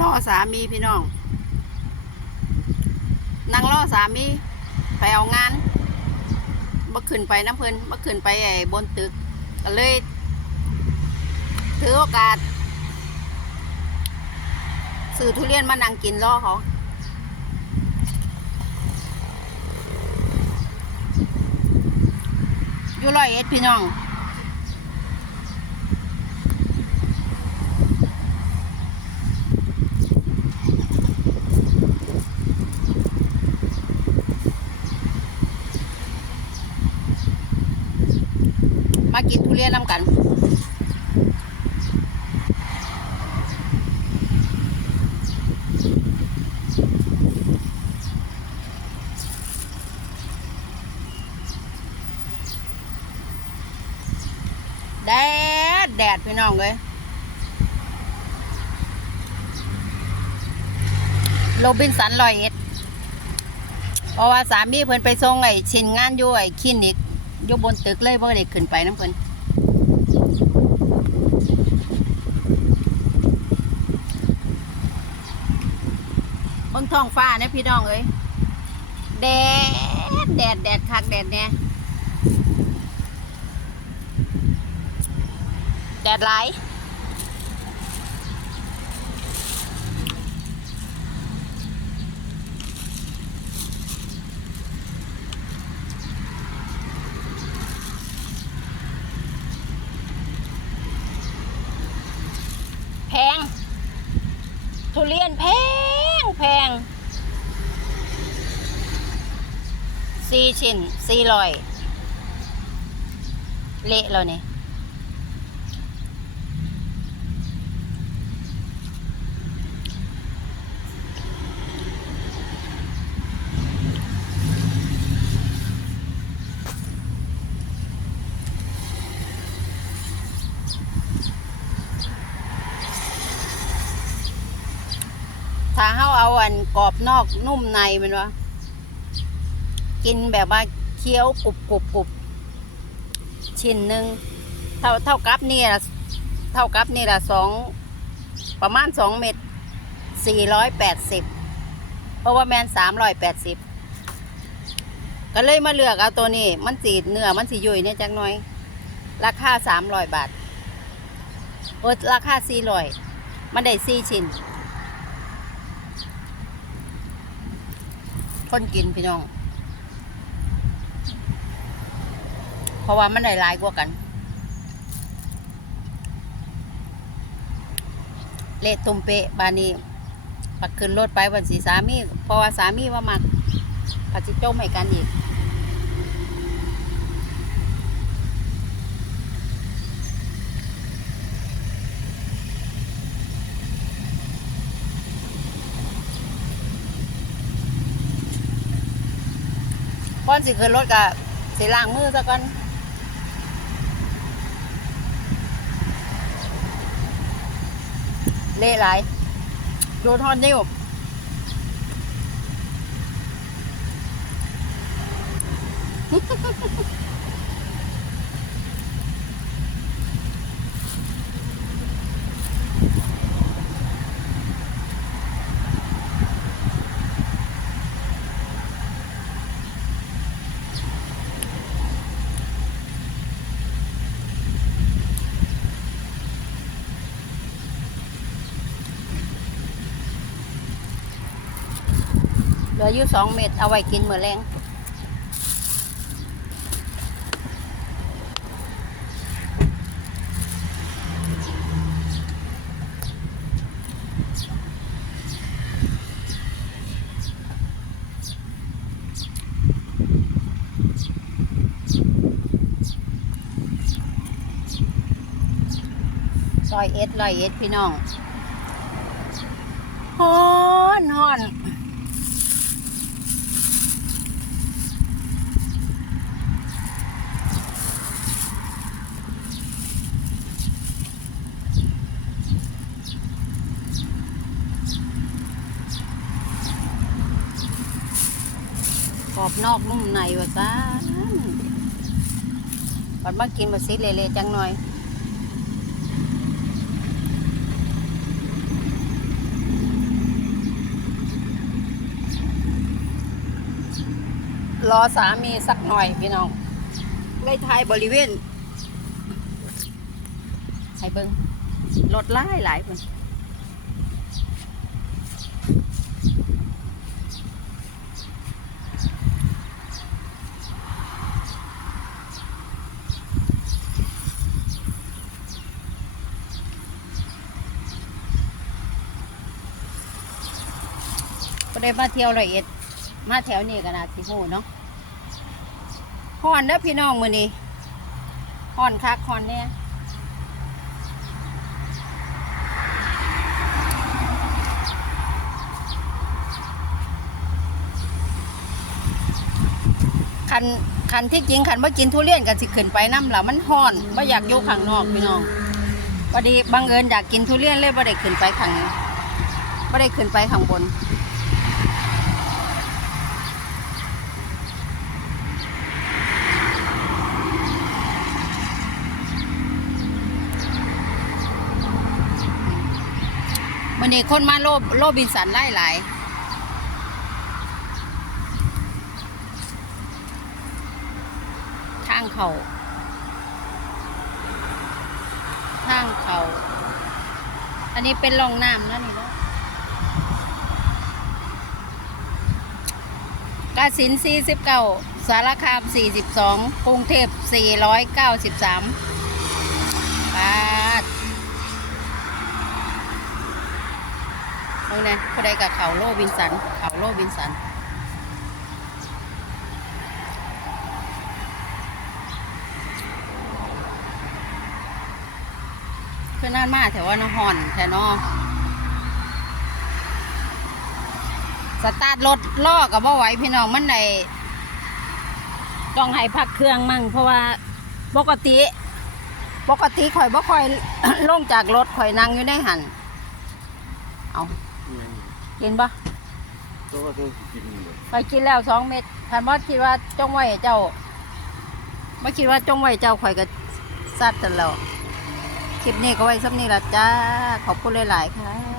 รอสามีพี่น้องนั่งรอสามีไปเอางานบ่ขึ้นไปน้ำเพลินบ่ขึ้นไปไอ้บนตึกก็เลย ถือโอกาสซื้อทุเรียนมานั่งกินรอเขาอยู่ร้อยเอ็ดพี่น้อง มากินทุเรียนน้ำกัน แดด แดดพี่น้องเลยโรบินสันลอยเอ็ด เพราะว่าสามีเพิ่นไปส่งไอ้ชิ้นงานอยู่ไอ้คลินิก อยู่บนตึกเลยบ่ได้ขึ้นไปน้ำเพิ่นเบิ่งท้องฟ้าเนี่ยพี่น้องเอ้ยแดดแดดแดดคักแดดเนี่ยแดดหล แพง ทุเรียนแพงแพงสี่ชิ้นสี่ร้อยเละแล้วนี่ย ถ้าเฮาเอาอันกรอบนอกนุ่มในมันวะกินแบบว่าเคี้ยวกรุบกรุบกรุบชิ้นหนึ่งเท่าเท่ากับนี่ละเท่ากับนี่ละสองประมาณสองเม็ดสี่ร้อยแปดสิบเพราะว่าแมนสามร้อยแปดสิบก็เลยมาเลือกเอาตัวนี้ มันสีเนื้อมันสียุ่ยเนี่ยจังหน่อย ราคาสามร้อยบาทโอ้ราคาสี่ร้อยมันได้สี่ชิ้น คนกินพี่น้อง เพราะว่ามันได้ลายกว่ากัน เละตุมเปะบานีปักขึ้นรถไปวันสีสามีเพราะว่าสามีว่ามักปัจจิจมให้กันอีก ก่อนสิขึ้นรถก็สิล้างมือซะก่อนเละหลายดูทอนนิ้วเห ลืออยู่สองเม็ดเอาไว้กินเมื้อแรงร้อยเอ็ดร้อยเอ็ดพี่น้องฮอนฮอน อบนอกนุ่มในว่าซ่าปัดมากินมาซิเละๆจังหน่อยรอสามีสักหน่อยพี่น้องไล่ทายบริเวณให้เบิ้งรถไล่หลายคน็ได้มาเที่ยวละเอียดมาแถวนี้กันนะสิหูเนาะฮ้อนเด้อพี่น้องมือนี้ฮ้อนคักฮ้อนเนี่ยคันคันที่จริงคันว่ากินทุเรียนกันสิขึ้นไปน้ำหละมันฮ้อนว่าอยากอยู่ข้างนอกพี่น้องพอดีบังเอิญอยากกินทุเรียนเลยบ่ได้ขึ้นไปข้างบ่ได้ขึ้นไปข้างบน นนี้คนมาโลบโลบินสันไล่หลายทางเขาทางเขา อันนี้เป็นร่องน้ำแล้วนี่เนาะกาสินสี่สิบเก้าสารคามสี่สิบสองกรุงเทพสี่ร้อยเก้าสิบสามบา ทตรงนี้ผู้ใดกับเขาโลบินสัน เขาโลบินสันเพื่อนนั่นมาแต่ว่าน้องหอนแต่นอสตาร์ทรถล่อกับว่าไหวพี่น้องมันในต้องให้พักเครื่องมั่ง เพราะว่าปกติ ปกติข่อยบ่ค่อยลงจากรถข่อยนั่งอยู่ในหันเอา กินปะตัวก็ตัวกินเลยไปกินแล้วสองเม็ดท่านบอสคิดว่าจงไว้ให้เจ้าไม่คิดว่าจงไว้เจ้าข่อยก็ซัดกันแล้วคลิปนี้ก็ไว้สักนี้ละจ้า ขอบคุณหลาย ๆ ค่ะ